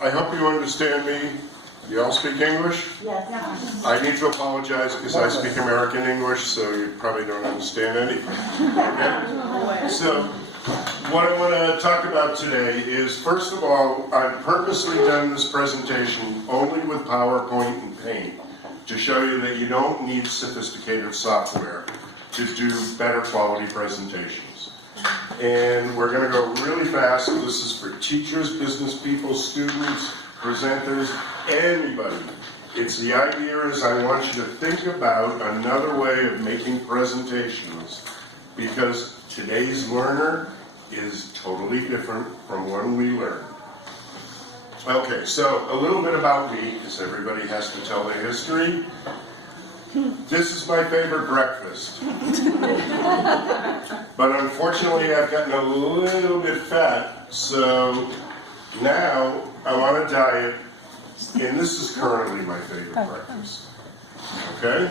I hope you understand me. You all speak English? Yes. I need to apologize because I speak American English, so you probably don't understand anything. Okay? So, what I want to talk about today is, first of all, I've purposely done this presentation only with PowerPoint and Paint to show you that you don't need sophisticated software to do better quality presentations. And we're going to go really fast. This is for teachers, business people, students, presenters, anybody. It's the idea is I want you to think about another way of making presentations, because today's learner is totally different from when we learned. Okay, so a little bit about me, because everybody has to tell their history. This is my favorite breakfast. But unfortunately I've gotten a little bit fat, so now I'm on a diet, and this is currently my favorite breakfast. Okay?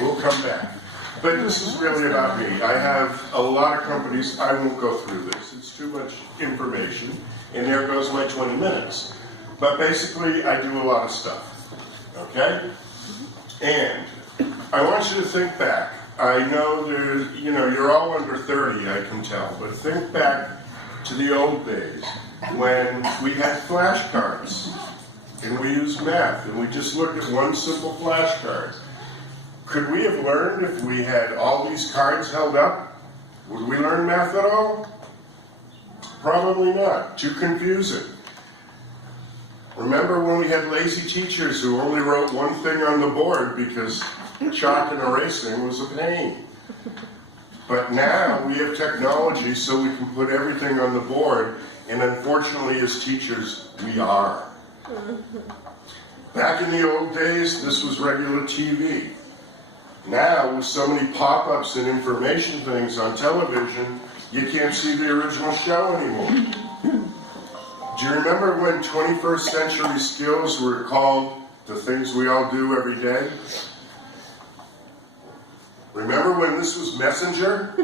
We'll come back. But this is really about me. I have a lot of companies. I won't go through this. It's too much information. And there goes my 20 minutes. But basically, I do a lot of stuff. Okay? And I want you to think back. I know there's, you're all under 30, I can tell. But think back to the old days when we had flashcards and we used math and we just looked at one simple flashcard. Could we have learned if we had all these cards held up? Would we learn math at all? Probably not. Too confusing. Remember when we had lazy teachers who only wrote one thing on the board because chalk and erasing was a pain? But now we have technology so we can put everything on the board, and unfortunately as teachers, we are. Back in the old days, this was regular TV. Now, with so many pop-ups and information things on television, you can't see the original show anymore. Do you remember when 21st century skills were called the things we all do every day? Remember when this was Messenger?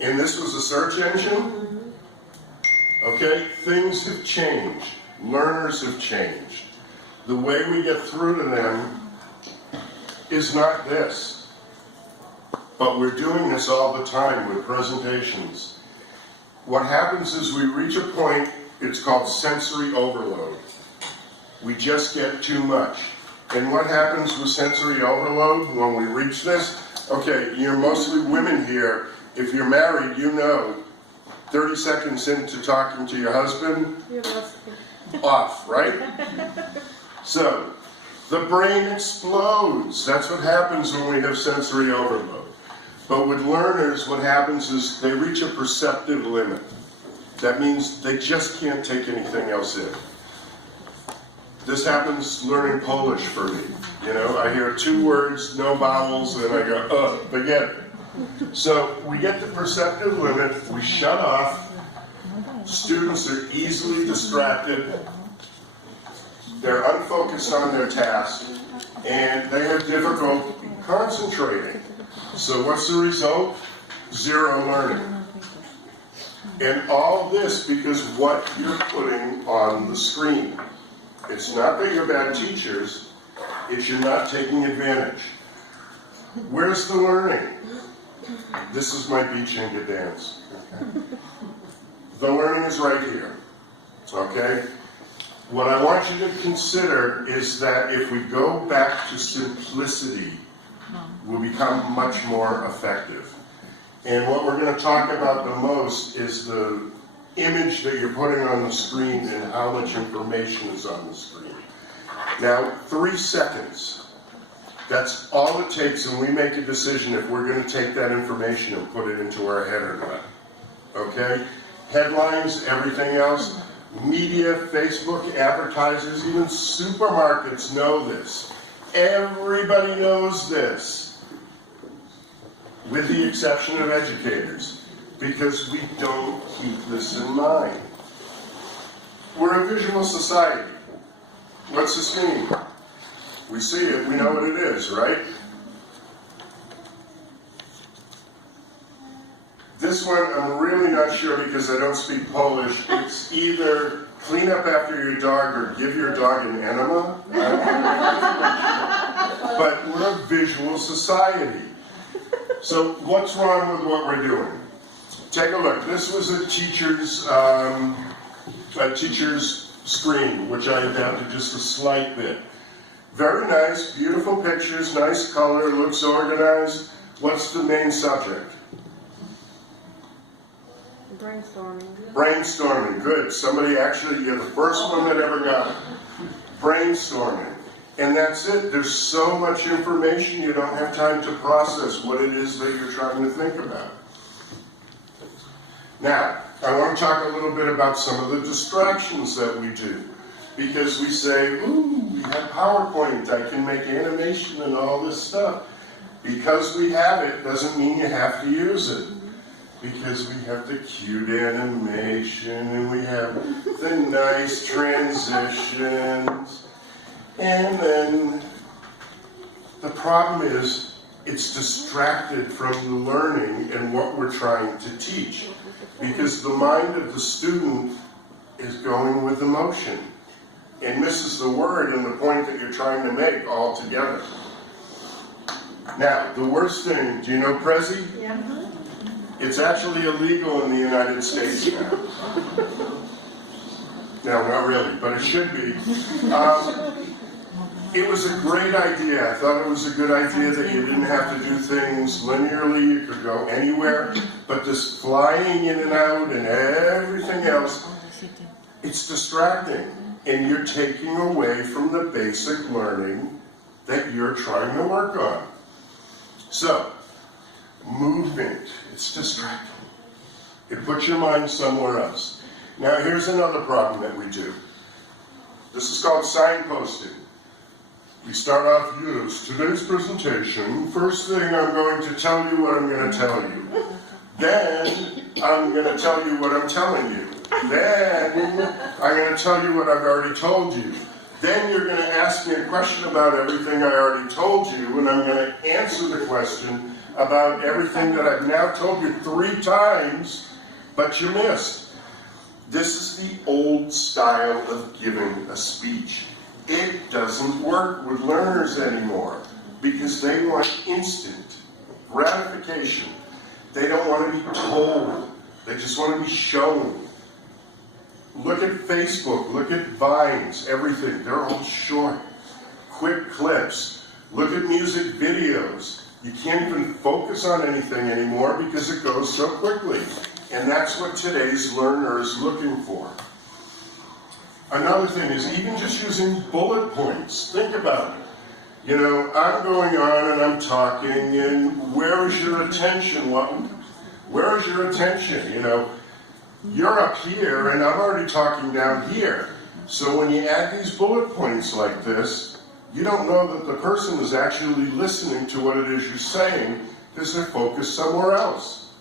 And this was a search engine? Okay, things have changed. Learners have changed. The way we get through to them is not this. But we're doing this all the time with presentations. What happens is we reach a point, it's called sensory overload. We just get too much. And what happens with sensory overload when we reach this? Okay, you're mostly women here. If you're married, you know 30 seconds into talking to your husband, off, right? So, the brain explodes. That's what happens when we have sensory overload. But with learners, what happens is they reach a perceptive limit. That means they just can't take anything else in. This happens learning Polish for me. I hear 2 words, no vowels, and I go, forget it. So we get the perceptive limit, we shut off, students are easily distracted, they're unfocused on their task, and they have difficulty concentrating. So what's the result? Zero learning. And all this because what you're putting on the screen. It's not that you're bad teachers, it's you're not taking advantage. Where's the learning? This is my beach Inga dance. Okay? The learning is right here. Okay? What I want you to consider is that if we go back to simplicity, we'll become much more effective. And what we're going to talk about the most is the image that you're putting on the screen and how much information is on the screen. Now, 3 seconds. That's all it takes, and we make a decision if we're going to take that information and put it into our head or not. Okay? Headlines, everything else, media, Facebook, advertisers, even supermarkets know this. Everybody knows this, with the exception of educators, because we don't keep this in mind. We're a visual society. What's this mean? We see it, we know what it is, right? This one, I'm really not sure because I don't speak Polish. It's either clean up after your dog or give your dog an enema. But we're a visual society. So what's wrong with what we're doing? Take a look. This was a teacher's screen, which I adapted just a slight bit. Very nice, beautiful pictures, nice color, looks organized. What's the main subject? Brainstorming. Brainstorming, good. Somebody actually, you're the first one that ever got it. Brainstorming. And that's it. There's so much information you don't have time to process what it is that you're trying to think about. Now, I want to talk a little bit about some of the distractions that we do. Because we say, ooh, we have PowerPoint, I can make animation and all this stuff. Because we have it doesn't mean you have to use it. Because we have the cute animation and we have the nice transitions. And then the problem is it's distracted from the learning and what we're trying to teach. Because the mind of the student is going with emotion and misses the word and the point that you're trying to make altogether. Now, the worst thing, do you know Prezi? Yeah. It's actually illegal in the United States now. No, not really, but it should be. It was a great idea. I thought it was a good idea that you didn't have to do things linearly. You could go anywhere. But this flying in and out and everything else, it's distracting. And you're taking away from the basic learning that you're trying to work on. So, movement, it's distracting. It puts your mind somewhere else. Now here's another problem that we do. This is called signposting. We start off, yes, today's presentation, first thing I'm going to tell you what I'm going to tell you. Then I'm going to tell you what I'm telling you. Then I'm going to tell you what I've already told you. Then you're going to ask me a question about everything I already told you, and I'm going to answer the question about everything that I've now told you 3 times, but you missed. This is the old style of giving a speech. It doesn't work with learners anymore because they want instant gratification. They don't want to be told. They just want to be shown. Look at Facebook, look at Vines, everything. They're all short, quick clips. Look at music videos. You can't even focus on anything anymore because it goes so quickly. And that's what today's learner is looking for. Another thing is even just using bullet points. Think about it. You know, I'm going on and I'm talking, and where is your attention? Where is your attention? You know, you're up here and I'm already talking down here. So when you add these bullet points like this, you don't know that the person is actually listening to what it is you're saying because they're focused somewhere else.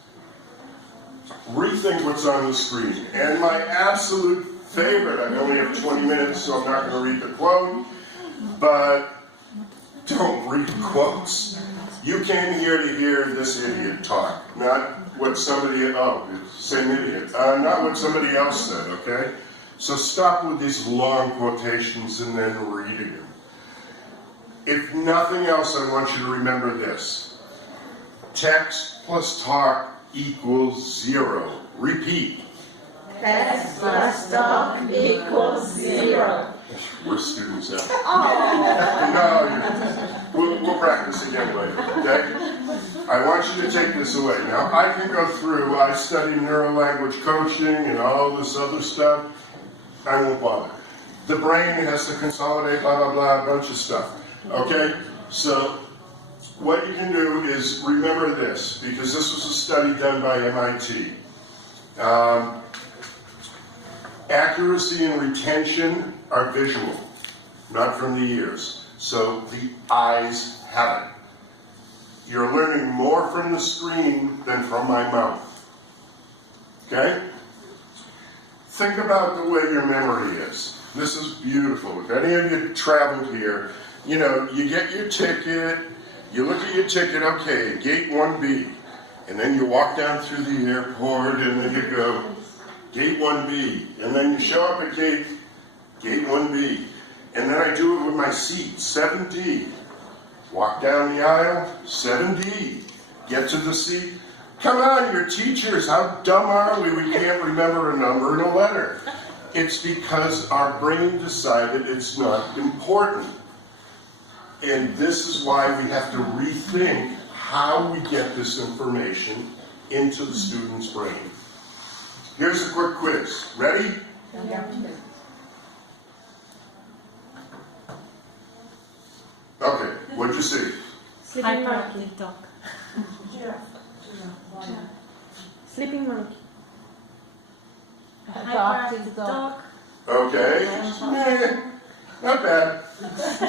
Rethink what's on the screen. And my absolute favorite, I only have 20 minutes, so I'm not going to read the quote, but don't read quotes. You came here to hear this idiot talk, not what somebody, same idiot, not what somebody else said, okay? So stop with these long quotations and then reading them. If nothing else, I want you to remember this. Text plus talk equals 0. Repeat. Text plus talk equals 0. We're students out. No, we'll practice again later, okay? I want you to take this away. Now, I can go through, I studied neuro-language coaching and all this other stuff. I won't bother. The brain has to consolidate, blah, blah, blah, a bunch of stuff. Okay? So, what you can do is remember this, because this was a study done by MIT. Accuracy and retention are visual, not from the ears. So the eyes have it. You're learning more from the screen than from my mouth. Okay? Think about the way your memory is. This is beautiful. If any of you traveled here, you know, you get your ticket, you look at your ticket, okay, gate 1B. And then you walk down through the airport, and then you go, gate 1B. And then you show up at gate 1B. And then I do it with my seat, 7D. Walk down the aisle, 7D. Get to the seat. Come on, you're teachers. How dumb are we? We can't remember a number and a letter. It's because our brain decided it's not important. And this is why we have to rethink how we get this information into the student's brain. Here's a quick quiz. Ready? Okay, what'd you see? Sleeping monkey. Sleeping monkey. Dog. Okay. Not bad.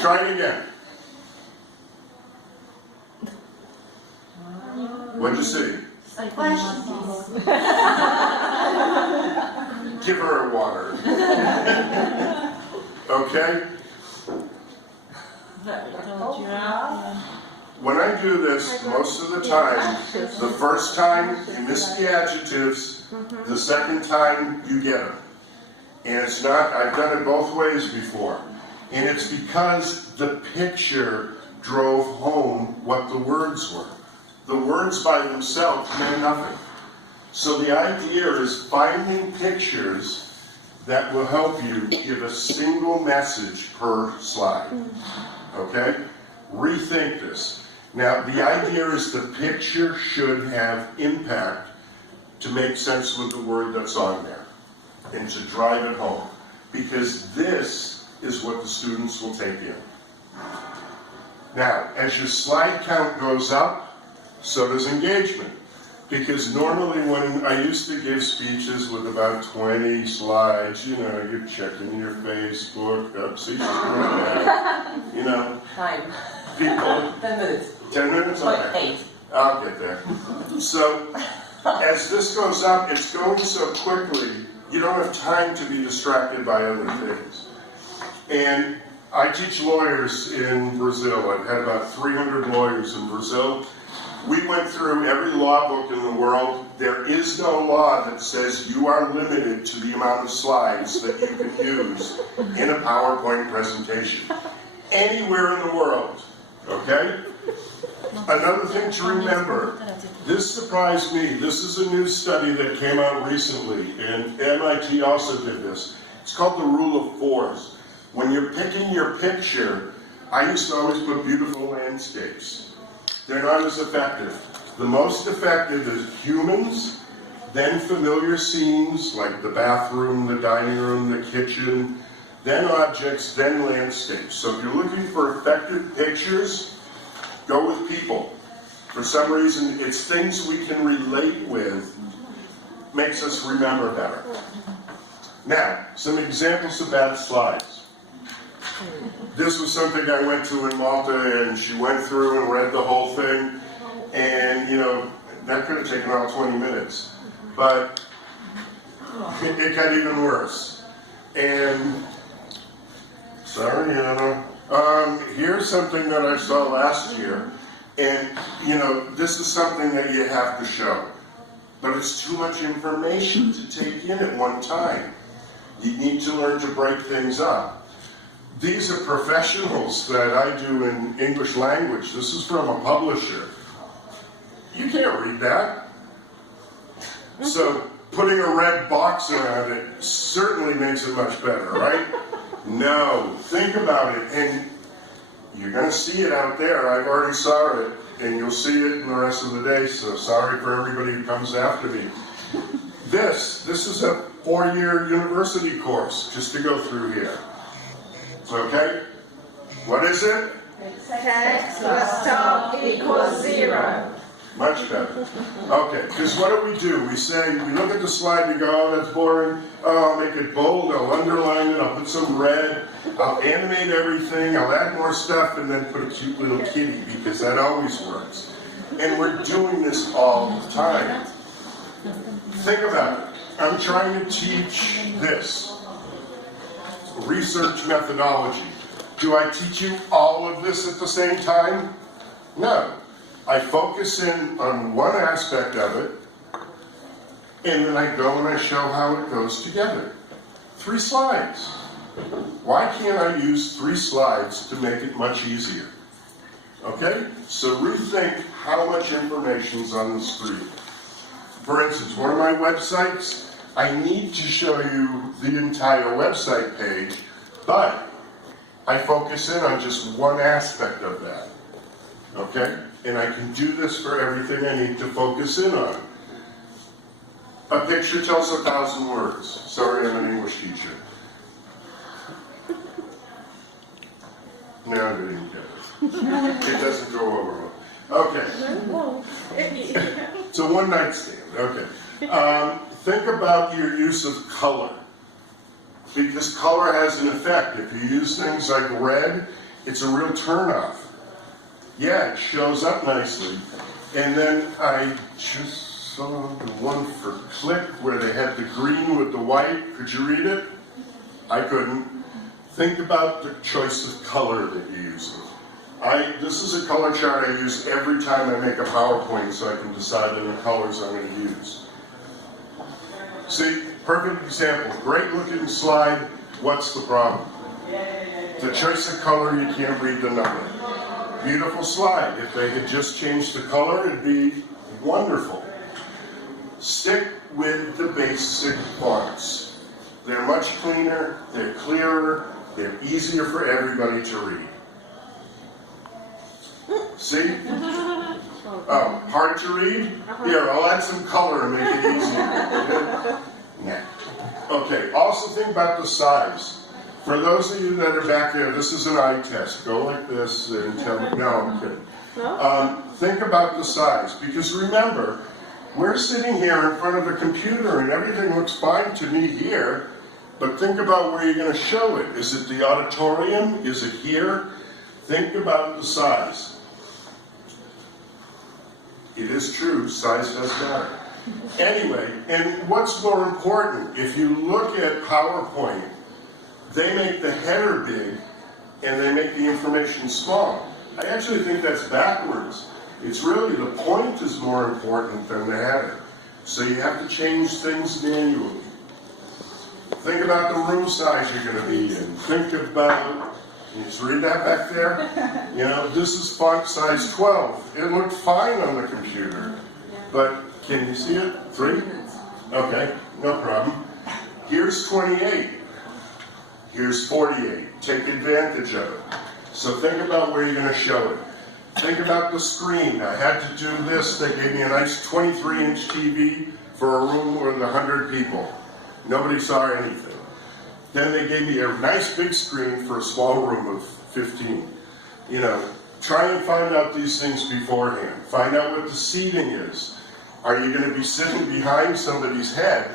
Try it again. What'd you see? Give her a water. Okay? When I do this, most of the time, the first time you miss the adjectives, the second time you get them. And it's not, I've done it both ways before. And it's because the picture drove home what the words were. The words by themselves meant nothing. So the idea is finding pictures that will help you give a single message per slide. Okay? Rethink this. Now, the idea is the picture should have impact to make sense with the word that's on there and to drive it home. Because this is what the students will take in. Now, as your slide count goes up, so does engagement. Because normally when I used to give speeches with about 20 slides, you know, you're checking your Facebook, see, she's doing that, you know. Time. People. 10 minutes. 10 minutes? Okay. 8. I'll get there. So, as this goes up, it's going so quickly, you don't have time to be distracted by other things. And I teach lawyers in Brazil. I've had about 300 lawyers in Brazil. We went through every law book in the world. There is no law that says you are limited to the amount of slides that you can use in a PowerPoint presentation. Anywhere in the world, okay? Another thing to remember, this surprised me. This is a new study that came out recently, and MIT also did this. It's called the rule of fours. When you're picking your picture, I used to always put beautiful landscapes. They're not as effective. The most effective is humans, then familiar scenes like the bathroom, the dining room, the kitchen, then objects, then landscapes. So if you're looking for effective pictures, go with people. For some reason, it's things we can relate with, makes us remember better. Now, some examples of bad slides. This was something I went to in Malta, and she went through and read the whole thing, and, you know, that could have taken all 20 minutes. But it got even worse. And, sorry, Anna. Here's something that I saw last year, and, you know, this is something that you have to show. But it's too much information to take in at one time. You need to learn to break things up. These are professionals that I do in English language. This is from a publisher. You can't read that. So putting a red box around it certainly makes it much better, right? No, think about it, and you're going to see it out there. I've already saw it, and you'll see it in the rest of the day, so sorry for everybody who comes after me. This is a 4-year university course, just to go through here. Okay? What is it? X plus dog equals 0. Much better. Okay, because what do? We say, we look at the slide and go, oh, that's boring. Oh, I'll make it bold, I'll underline it, I'll put some red, I'll animate everything, I'll add more stuff, and then put a cute little kitty, because that always works. And we're doing this all the time. Think about it. I'm trying to teach this. Research methodology. Do I teach you all of this at the same time? No. I focus in on one aspect of it, and then I go and I show how it goes together. 3 slides. Why can't I use 3 slides to make it much easier? Okay? So rethink how much information is on the screen. For instance, one of my websites, I need to show you the entire website page, but I focus in on just one aspect of that. Okay? And I can do this for everything I need to focus in on. A picture tells 1,000 words. Sorry, I'm an English teacher. No, I didn't get it. It doesn't go over well. Okay. It's a one-night stand. Okay. Think about your use of color. Because color has an effect. If you use things like red, it's a real turnoff. Yeah, it shows up nicely. And then I just saw the one for click where they had the green with the white. Could you read it? I couldn't. Think about the choice of color that you're using. This is a color chart I use every time I make a PowerPoint so I can decide on the colors I'm going to use. See, perfect example. Great looking slide. What's the problem? The choice of color, you can't read the number. Beautiful slide. If they had just changed the color, it'd be wonderful. Stick with the basic fonts. They're much cleaner, they're clearer, they're easier for everybody to read. See? Oh, hard to read? Here, I'll add some color and make it easier. Yeah. Okay, also think about the size. For those of you that are back there, this is an eye test. Go like this and tell me. No, I'm kidding. Think about the size, because remember, we're sitting here in front of a computer and everything looks fine to me here, but think about where you're going to show it. Is it the auditorium? Is it here? Think about the size. It is true, size does matter. Anyway, and what's more important, if you look at PowerPoint, they make the header big and they make the information small. I actually think that's backwards. It's really the point is more important than the header. So you have to change things manually. Think about the room size you're going to be in. Think about, can you just read that back there? You know, this is font size 12. It looked fine on the computer, but can you see it? 3? Okay, no problem. Here's 28. Here's 48. Take advantage of it. So think about where you're going to show it. Think about the screen. I had to do this. They gave me a nice 23-inch TV for a room with 100 people. Nobody saw anything. Then they gave me a nice big screen for a small room of 15. You know, try and find out these things beforehand. Find out what the seating is. Are you going to be sitting behind somebody's head?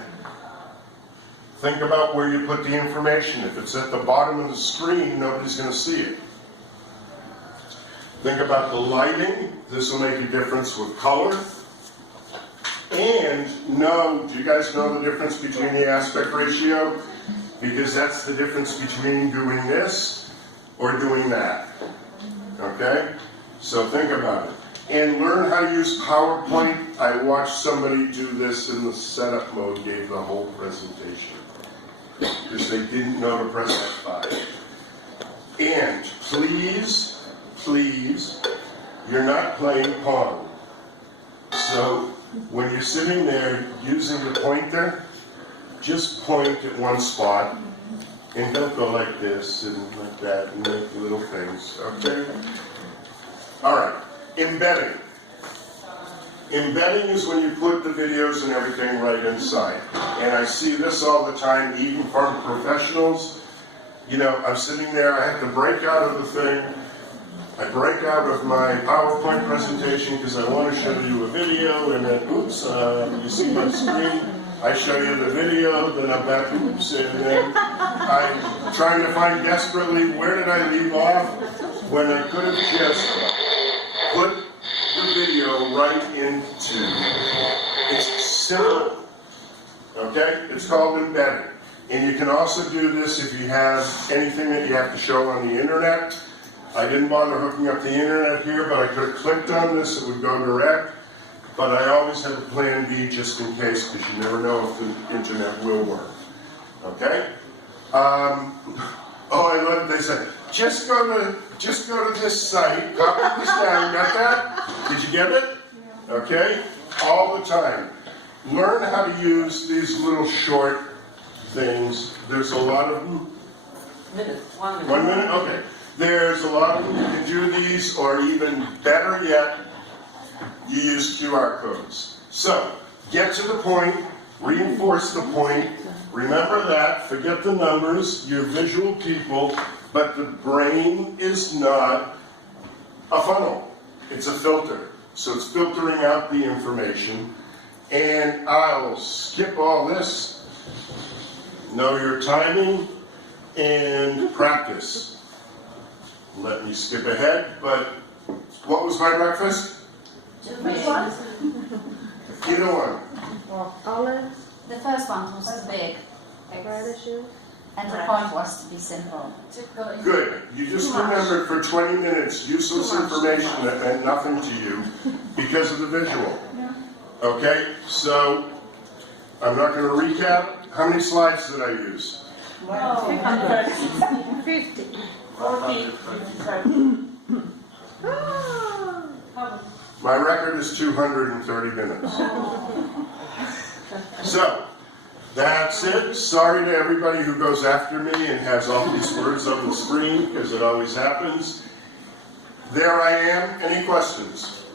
Think about where you put the information. If it's at the bottom of the screen, nobody's going to see it. Think about the lighting. This will make a difference with color. And do you guys know the difference between the aspect ratio? Because that's the difference between doing this or doing that. Okay? So think about it. And learn how to use PowerPoint. I watched somebody do this in the setup mode, gave the whole presentation. Because they didn't know to press F5. And please, you're not playing Pong. So when you're sitting there using the pointer, just point at one spot and don't go like this and like that and make little things, okay? All right, embedding. Embedding is when you put the videos and everything right inside. And I see this all the time, even from professionals. You know, I'm sitting there, I have to break out of the thing. I break out of my PowerPoint presentation because I want to show you a video, and then, oops, you see my screen. I show you the video, then I'm back, oops, and then I'm trying to find desperately where did I leave off when I could have just put the video right into. It's simple, okay? It's called embedding. And you can also do this if you have anything that you have to show on the internet. I didn't bother hooking up the internet here, but I could have clicked on this, it would go direct. But I always have a plan B just in case, because you never know if the internet will work. Okay? I love it. They said, just go to this site, copy this down. You got that? Did you get it? Okay? All the time. Learn how to use these little short things. There's a lot of them. 1 minute. 1 minute? Okay. There's a lot of them. You can do these, or even better yet, you use QR codes. So, get to the point, reinforce the point, remember that, forget the numbers, you're visual people, but the brain is not a funnel, it's a filter. So it's filtering out the information, and I'll skip all this, know your timing, and practice. Let me skip ahead, but what was my breakfast? Either one. Olives, The first one was too big, radishes. and the point was to be simple. Good. You just remembered for 20 minutes useless information that meant nothing to you because of the visual. Okay, so I'm not going to recap. How many slides did I use? 50. 40. Ah. My record is 230 minutes. So, that's it. Sorry to everybody who goes after me and has all these words on the screen, because it always happens. There I am. Any questions?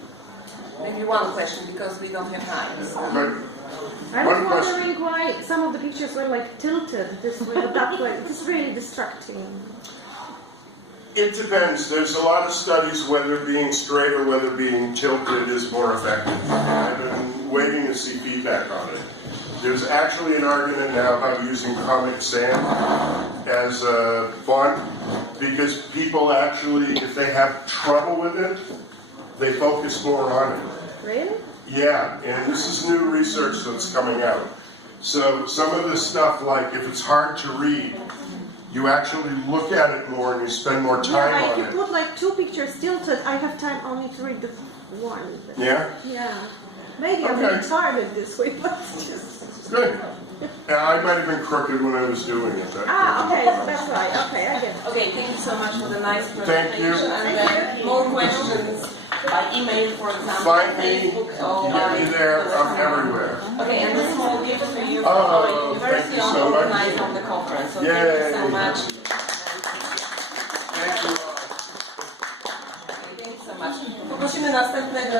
Maybe one question, because we don't have time. So. I One was question. wondering why some of the pictures were like tilted this way or that way. It's really distracting. It depends. There's a lot of studies whether being straight or whether being tilted is more effective. I've been waiting to see feedback on it. There's actually an argument now about using Comic Sans as a font, because people actually, if they have trouble with it, they focus more on it. Really? Yeah, and this is new research that's coming out. So some of this stuff, like if it's hard to read, you actually look at it more and you spend more time Yeah, if on you it. put like 2 pictures tilted, I have time only to read the one. Yeah? Yeah. Maybe I'm Okay. retarded this week, but it's just... Good. Yeah, I might have been crooked when I was doing it. okay, so that's why. Okay, I get it. Okay, thank you so much for the nice Thank you. presentation. And more questions by email, for example, Find me. Facebook, or You get me there. I'm everywhere. Okay, and the small gift for you Oh, for our thank university you on so much. organizing of the conference. So Yay. thank you so much. Thank you all. Thank you so much. Poprosimy następnego